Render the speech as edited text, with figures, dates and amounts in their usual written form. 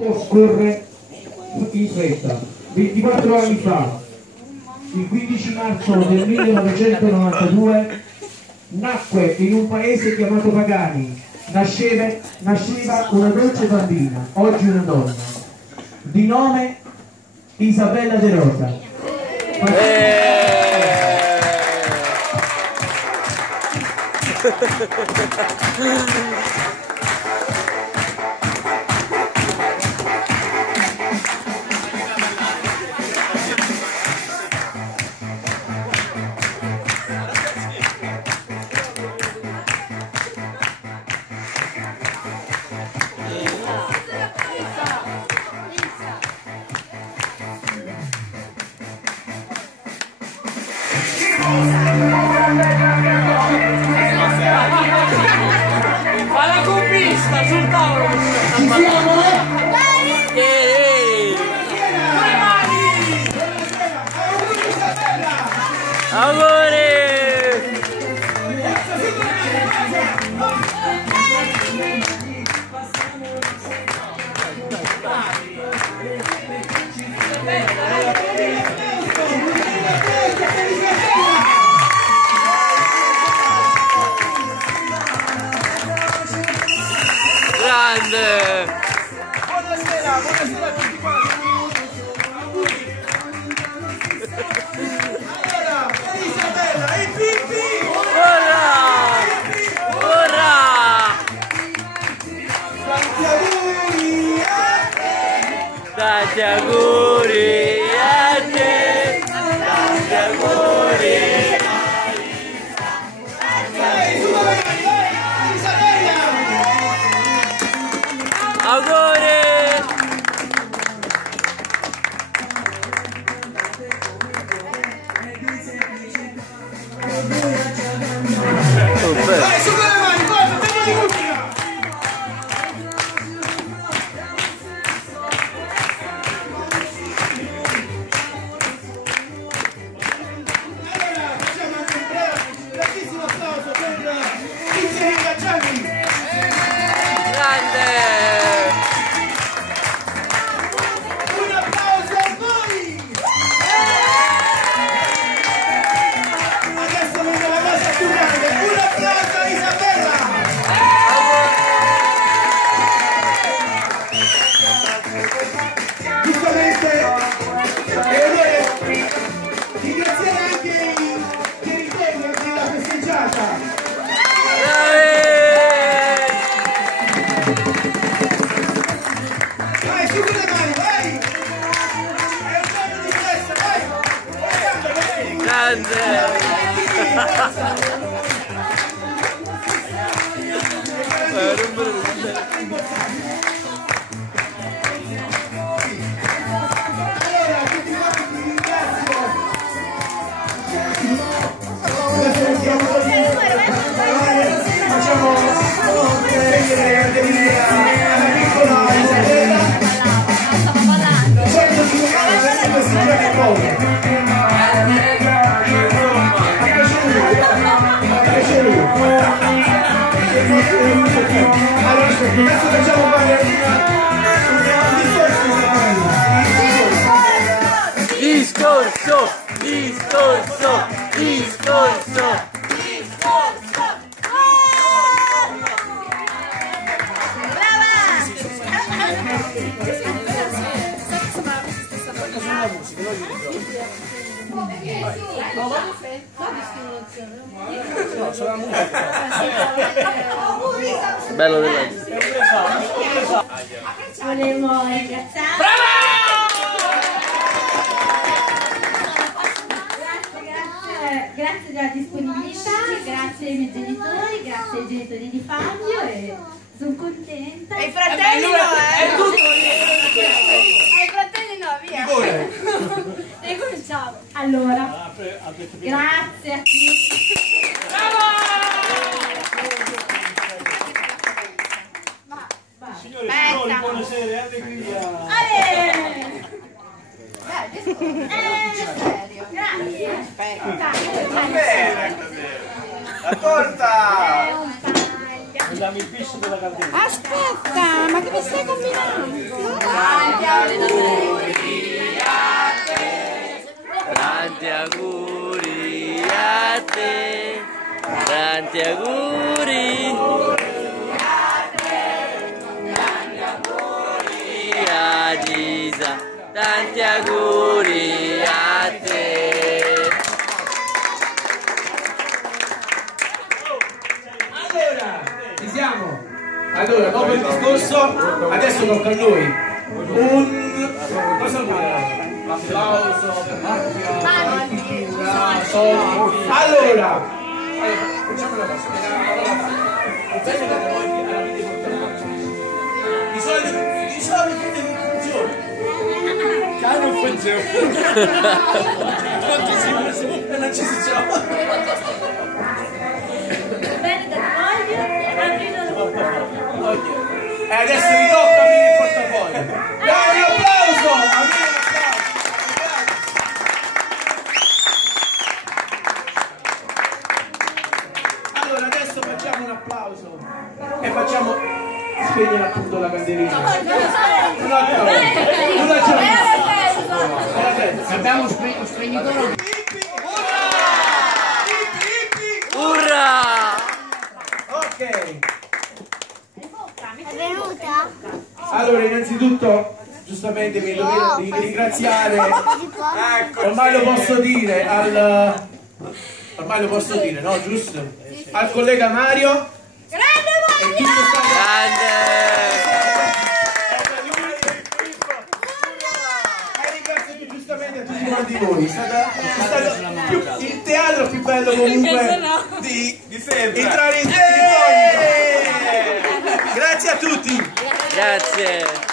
Scorre in fretta. 24 anni fa, il 15 marzo del 1992, nacque in un paese chiamato Pagani. Nasceva una dolce bambina, oggi una donna, di nome Isabella De Rosa. Fa la copista sul tavolo! Ci siamo, Auguri! Grande! Buonasera, buonasera a tutti quanti! Allora, Isabella, e Pippi! Ora! Ora! Tanti auguri a te! Tanti auguri a te! Tanti auguri! Auguri! Vai, su con le mani, guarda, tempo di musica! Allora, facciamo anche un grandissimo applauso per Cristian Ingaggiani! Grande! Un applauso a voi! Adesso viene la cosa più grande, un applauso a Isabella! Giustamente è onore ringraziare anche i genitori della festeggiata. Vai, su con le mani, vai! È un giorno di festa, vai! Vai! Grande! Allora, tutti quanti vi ringrazio. Adesso mettiamo così, facciamo vedere alla piccola Isabella. Certo di adesso questi giorni nuovi. Allora, adesso facciamo fare un Discorso! Discorso! Discorso! Bello dell'ex. Volevo ringraziare. Grazie della disponibilità, grazie ai miei genitori, grazie ai genitori di Fabio e sono contenta. E i fratelli no, È tutto E i fratelli no, via. Ricominciamo. Allora, grazie a tutti. Signore, signori, buonasera, allegria. Serio. Grazie. Bene, la torta! Aspetta, ma che mi stai combinando? tanti auguri a Gisa, tanti auguri a te. Allora, ci siamo? Allora, dopo il discorso, adesso tocca a noi. Cosa vuoi? Applauso, allora, facciamo una cosa. I soldi che non funzionano. Che non funzionano. Non ci si trova. Bene, da voglio e aprire il portafoglio. E adesso vi tocca aprire il portafoglio. Dai un applauso! Allora adesso facciamo un applauso e facciamo spegnere appunto la candelina. Abbiamo un spegnitore. Urra! Ok. È venuta? Allora innanzitutto giustamente mi devo ringraziare, ormai lo posso dire, ormai lo posso dire, no? Giusto? Al collega Mario. Grande E ringrazio giustamente a tutti quanti voi. È stato il teatro più bello comunque di entrare in Grazie a tutti. Grazie.